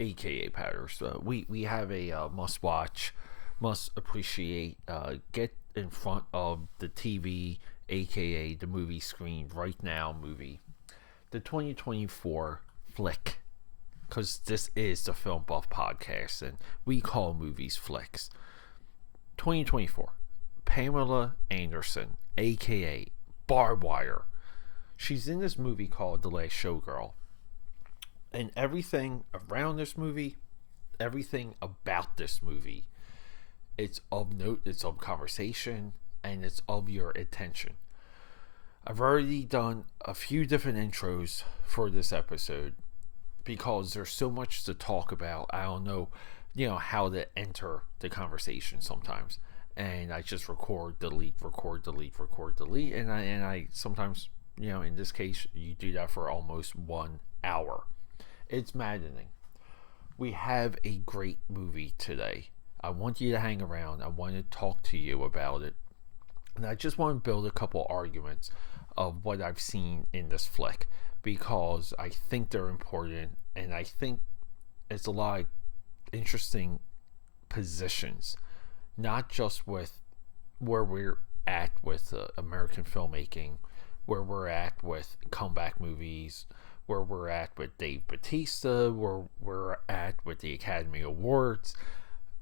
AKAPADers. We have a must watch, must appreciate, get in front of the TV, aka the movie screen right now movie. The 2024 flick, because this is the Film Buff Podcast and we call movies flicks. 2024, Pamela Anderson, aka Barbed Wire. She's in this movie called The Last Showgirl. And everything around this movie, everything about this movie, it's of note, it's of conversation, and it's of your attention. I've already done a few different intros for this episode because there's so much to talk about. I don't know, how to enter the conversation sometimes. And I just record, delete, and I sometimes, in this case, you do that for almost 1 hour. It's maddening. We have a great movie today. I want you to hang around. I want to talk to you about it. And I just want to build a couple arguments of what I've seen in this flick because I think they're important and I think it's a lot of interesting positions, not just with where we're at with American filmmaking, where we're at with comeback movies, where we're at with Dave Bautista, where we're at with the Academy Awards,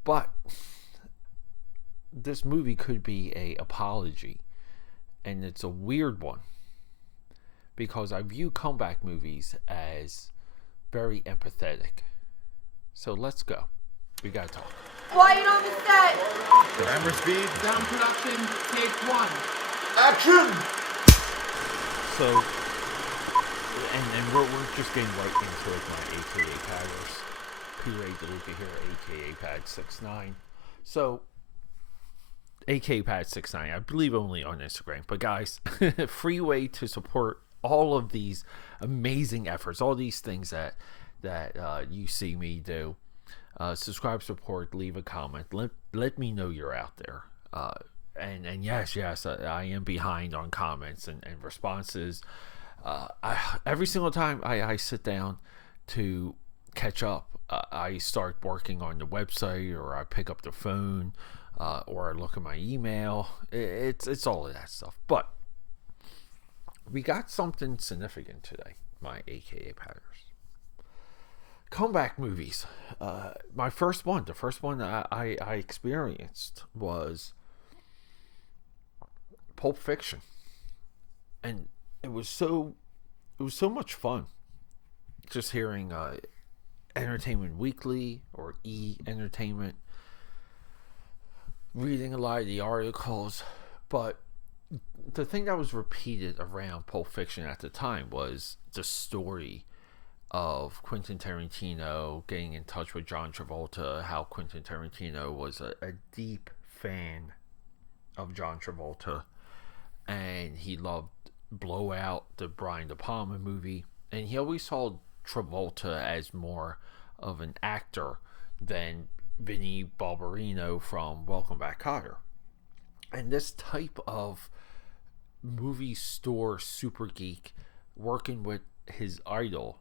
but this movie could be a apology, and it's a weird one because I view comeback movies as very empathetic. So let's go. We gotta talk. Quiet on the set. Camera speed. Sound production. Take 1. Action. So, and we're just getting right into it. My AKAPADers, P-Ray DeLuca here, AKAPAD69. So, AKAPAD69, I believe only on Instagram. But guys, free way to support all of these amazing efforts, all these things that you see me do. Subscribe, support, leave a comment. Let me know you're out there. And yes, I am behind on comments and responses. Every single time I sit down to catch up, I start working on the website, or I pick up the phone, or I look at my email. It's all of that stuff. But we got something significant today, my AKAPADers. Comeback movies. The first one I experienced was Pulp Fiction, and it was so much fun just hearing Entertainment Weekly or Entertainment, reading a lot of the articles. But the thing that was repeated around Pulp Fiction at the time was the story of Quentin Tarantino getting in touch with John Travolta, how Quentin Tarantino was a deep fan of John Travolta, and he loved Blowout, the Brian De Palma movie, and he always saw Travolta as more of an actor than Vinnie Barbarino from Welcome Back, Kotter. And this type of movie store super geek working with his idol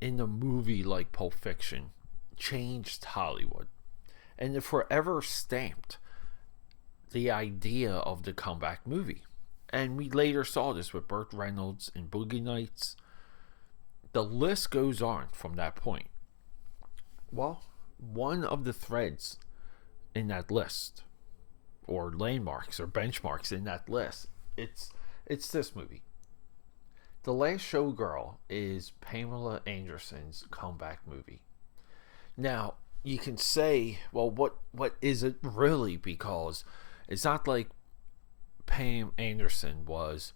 in a movie like Pulp Fiction changed Hollywood, and it forever stamped the idea of the comeback movie. And we later saw this with Burt Reynolds in Boogie Nights. The list goes on from that point. Well, one of the threads in that list, or landmarks or benchmarks in that list, it's this movie. The Last Showgirl is Pamela Anderson's comeback movie. Now, you can say, well, what is it really? Because it's not like Pam Anderson was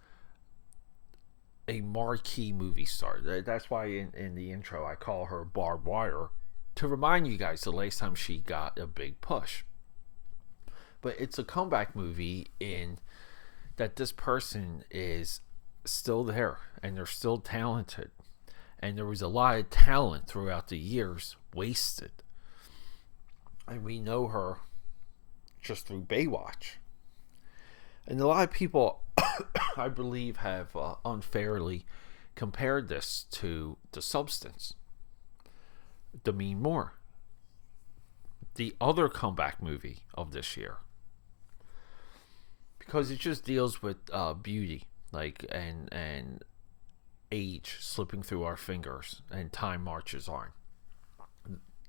a marquee movie star. That's why in the intro I call her Barbed Wire, to remind you guys the last time she got a big push. But it's a comeback movie in that this person is still there and they're still talented, and there was a lot of talent throughout the years wasted, and we know her just through Baywatch. And a lot of people I believe have unfairly compared this to The Substance. Demi Moore, the other comeback movie of this year, because it just deals with beauty, like and age slipping through our fingers and time marches on.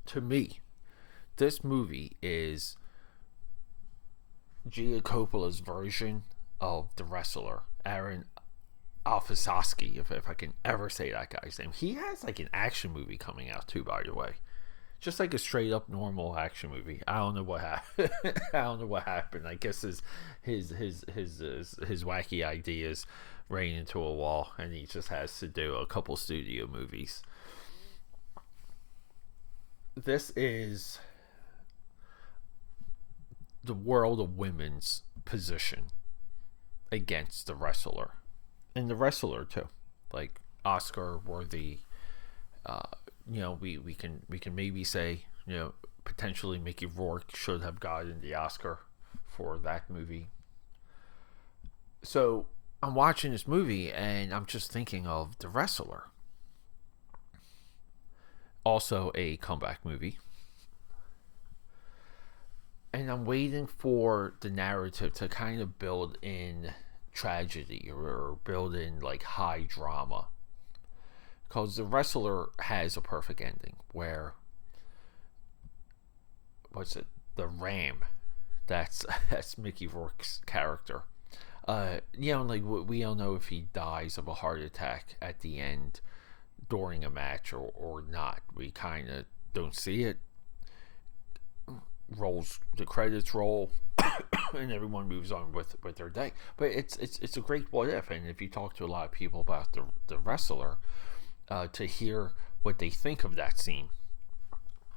To me, this movie is Gia Coppola's version of The Wrestler, Aaron Alfasowski, if I can ever say that guy's name. He has like an action movie coming out too, by the way. Just like a straight up normal action movie. I don't know what happened. I don't know what happened. I guess his wacky ideas ran into a wall, and he just has to do a couple studio movies. This is the world of women's position against The Wrestler, and The Wrestler too, like Oscar worthy. We can maybe say, potentially Mickey Rourke should have gotten the Oscar for that movie. So I'm watching this movie and I'm just thinking of The Wrestler, also a comeback movie, and I'm waiting for the narrative to kind of build in tragedy or build in like high drama. Because The Wrestler has a perfect ending where, the Ram, that's Mickey Rourke's character. We don't know if he dies of a heart attack at the end during a match or not. We kind of don't see it. The credits roll, and everyone moves on with their day. But it's a great what if, and if you talk to a lot of people about the Wrestler, to hear what they think of that scene,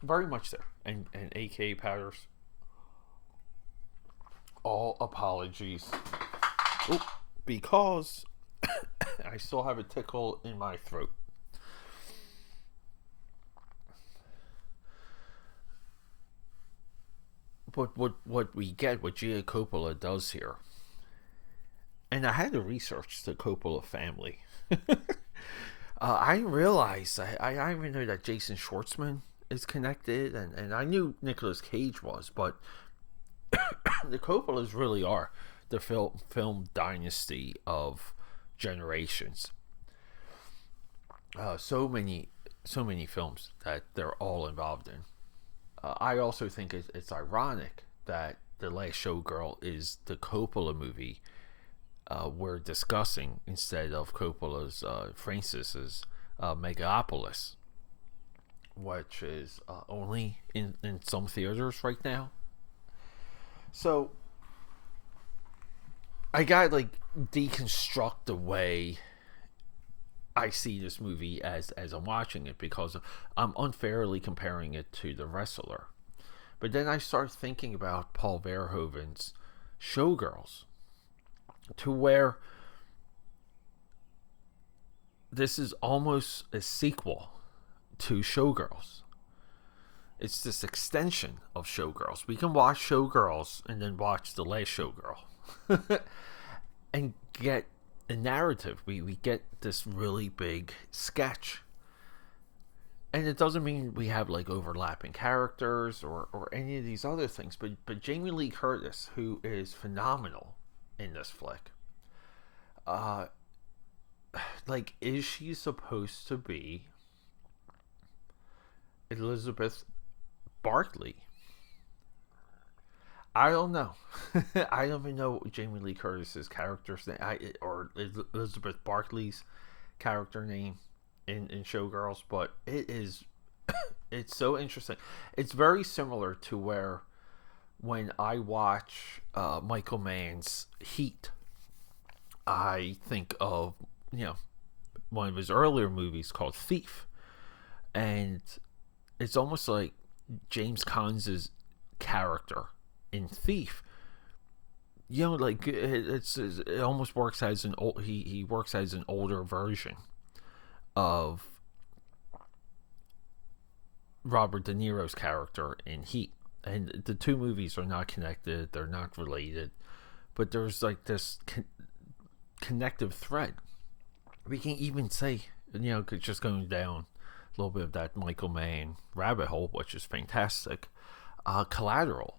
very much there. And AKAPADers, all apologies. Because I still have a tickle in my throat. But what we get, what Gia Coppola does here, and I had to research the Coppola family. I realized I even know that Jason Schwartzman is connected, and I knew Nicolas Cage was, but the Coppolas really are the film dynasty of generations. So many films that they're all involved in. I also think it's ironic that The Last Showgirl is the Coppola movie we're discussing instead of Coppola's Francis's Megalopolis, which is only in some theaters right now. So I gotta deconstruct the way I see this movie as I'm watching it, because I'm unfairly comparing it to The Wrestler. But then I start thinking about Paul Verhoeven's Showgirls, to where this is almost a sequel to Showgirls. It's this extension of Showgirls. We can watch Showgirls and then watch The Last Showgirl and get a narrative. We get this really big sketch. And it doesn't mean we have overlapping characters or any of these other things, but Jamie Lee Curtis, who is phenomenal in this flick, is she supposed to be Elizabeth Barkley? I don't know. I don't even know Jamie Lee Curtis's character's name, or Elizabeth Barkley's character name in Showgirls, but it's so interesting. It's very similar to where when I watch Michael Mann's Heat, I think of one of his earlier movies called Thief, and it's almost like James Caan's character in Thief. It almost works as he works as an older version of Robert De Niro's character in Heat. And the two movies are not connected, they're not related, but there's this connective thread. We can even say, just going down little bit of that Michael Mann rabbit hole, which is fantastic. Collateral,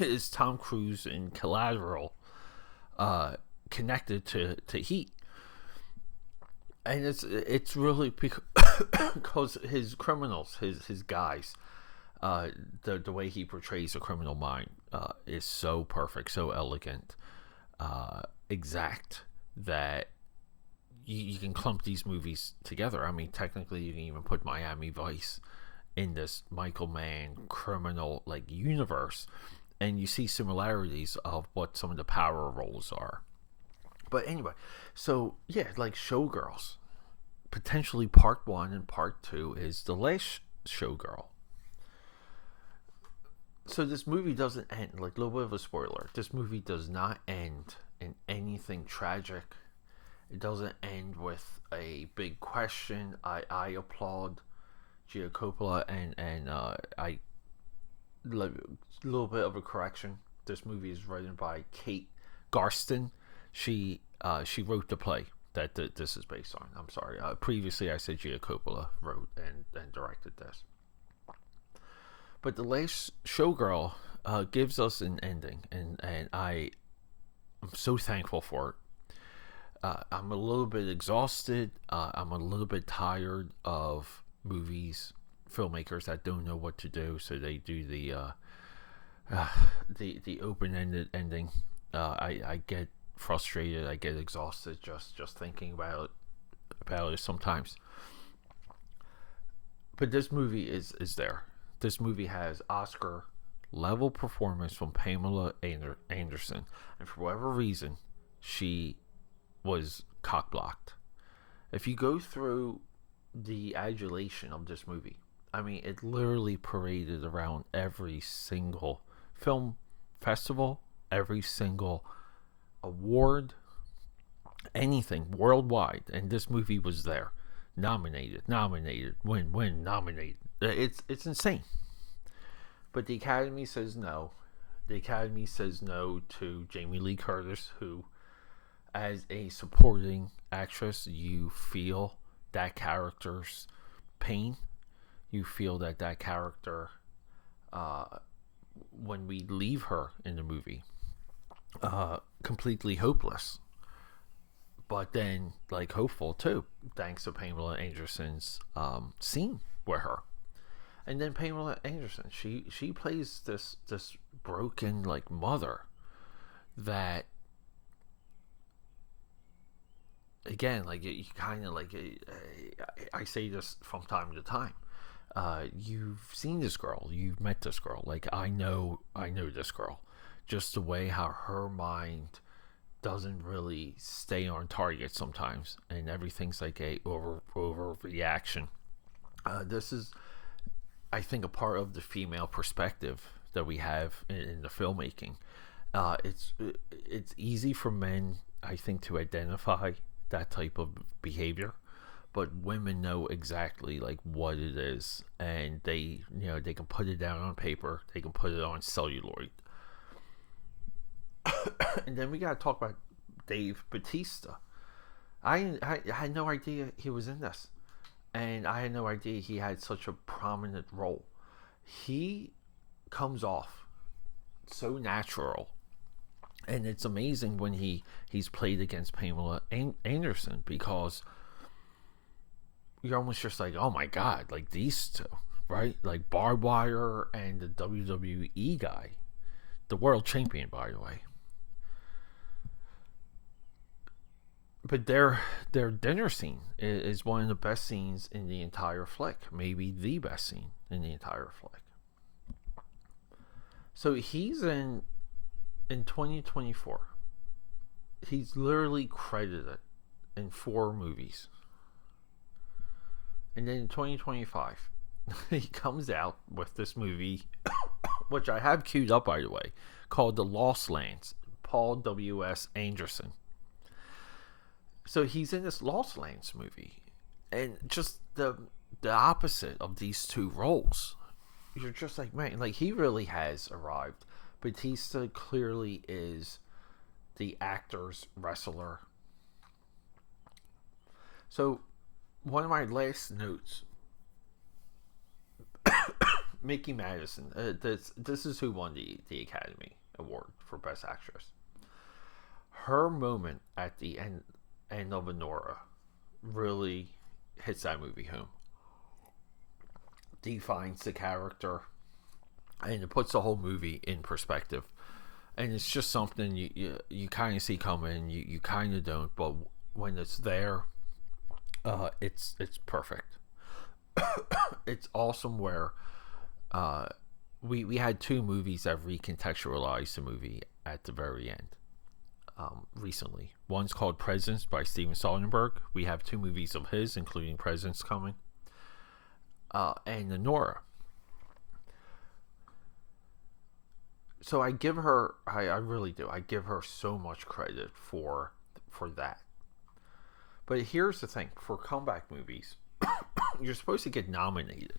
is Tom Cruise in Collateral connected to Heat? And it's really because his criminals, his guys, the way he portrays a criminal mind is so perfect, so elegant, exact, that you can clump these movies together. I mean, technically, you can even put Miami Vice in this Michael Mann criminal universe, and you see similarities of what some of the power roles are. But anyway, so yeah, Showgirls, potentially part 1 and part 2 is The Last Showgirl. So this movie doesn't end, a little bit of a spoiler, this movie does not end in anything tragic. It doesn't end with a big question. I applaud Gia Coppola, and I little bit of a correction. This movie is written by Kate Garston. She wrote the play that this is based on. I'm sorry. Previously, I said Gia Coppola wrote and directed this. But The Last Showgirl gives us an ending, and I'm so thankful for it. I'm a little bit exhausted. I'm a little bit tired of movies, filmmakers that don't know what to do, so they do the open-ended ending. I get frustrated. I get exhausted just thinking about it sometimes. But this movie is there. This movie has Oscar level performance from Pamela Anderson, and for whatever reason, she was cock-blocked. If you go through the adulation of this movie, I mean, it literally paraded around every single film festival, every single award, anything worldwide, and this movie was there. Nominated, win, nominated. It's insane. But the Academy says no. The Academy says no to Jamie Lee Curtis, who, as a supporting actress, you feel that character's pain. You feel that character, when we leave her in the movie, completely hopeless. But then, hopeful too, thanks to Pamela Anderson's scene with her. And then Pamela Anderson, she plays this broken mother that, again, you kind of I say this from time to time. You've seen this girl, you've met this girl. I know this girl. Just the way how her mind doesn't really stay on target sometimes, and everything's a overreaction. This is, I think, a part of the female perspective that we have in the filmmaking. It's easy for men, I think, to identify that type of behavior, but women know exactly what it is, and they can put it down on paper, they can put it on celluloid. And then we gotta talk about Dave Bautista. I had no idea he was in this, and I had no idea he had such a prominent role. He comes off so natural, and it's amazing when he's played against Pamela Anderson, because you're almost just oh my god, these two, right? Barbed Wire and the WWE guy, the world champion, by the way. But their dinner scene is one of the best scenes in the entire flick, maybe the best scene in the entire flick. So he's in 2024. He's literally credited in 4 movies. And then in 2025, he comes out with this movie, which I have queued up, by the way, called The Lost Lands, Paul W.S. Anderson. So he's in this Lost Lands movie, and just the opposite of these two roles. You're just man, he really has arrived. Bautista clearly is the actor's wrestler. So one of my last notes. Mickey Madison. This is who won the Academy Award for Best Actress. Her moment at the end of Anora really hits that movie home. Defines the character, and it puts the whole movie in perspective. And it's just something you kind of see coming, you kind of don't, but when it's there, it's perfect. It's awesome where we had two movies that recontextualized the movie at the very end recently. One's called Presence by Steven Soderbergh. We have two movies of his, including Presence, coming. And Nora. So I give her, I really do, I give her so much credit for that. But here's the thing, for comeback movies, you're supposed to get nominated.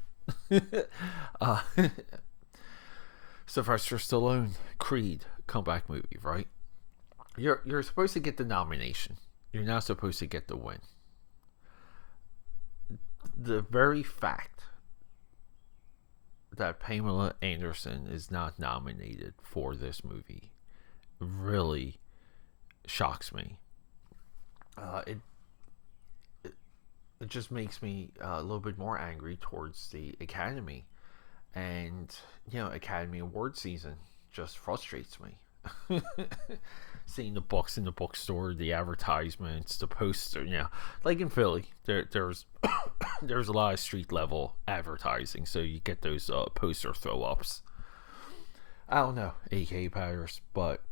Sylvester Stallone, Creed, comeback movie, right? You're supposed to get the nomination. You're not supposed to get the win. The very fact that Pamela Anderson is not nominated for this movie really shocks me. It just makes me a little bit more angry towards the Academy, and Academy Award season just frustrates me. Seeing the books in the bookstore, the advertisements, the poster, like in Philly, there's there's a lot of street level advertising, so you get those poster throw ups. I don't know, AKAPADers, but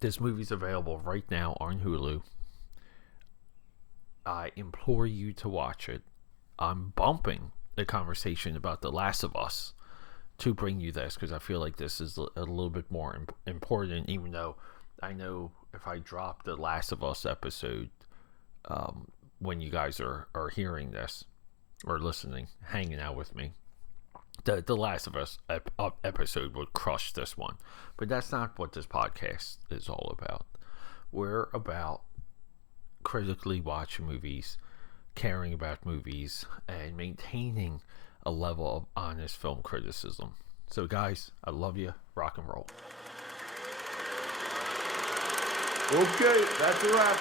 this movie's available right now on Hulu. I implore you to watch it. I'm bumping the conversation about The Last of Us to bring you this, because I feel like this is a little bit more important, even though I know if I drop the Last of Us episode when you guys are hearing this or listening, hanging out with me, the Last of Us episode would crush this one. But that's not what this podcast is all about. We're about critically watching movies, caring about movies, and maintaining a level of honest film criticism. So guys, I love you. Rock and roll. Okay, that's a wrap.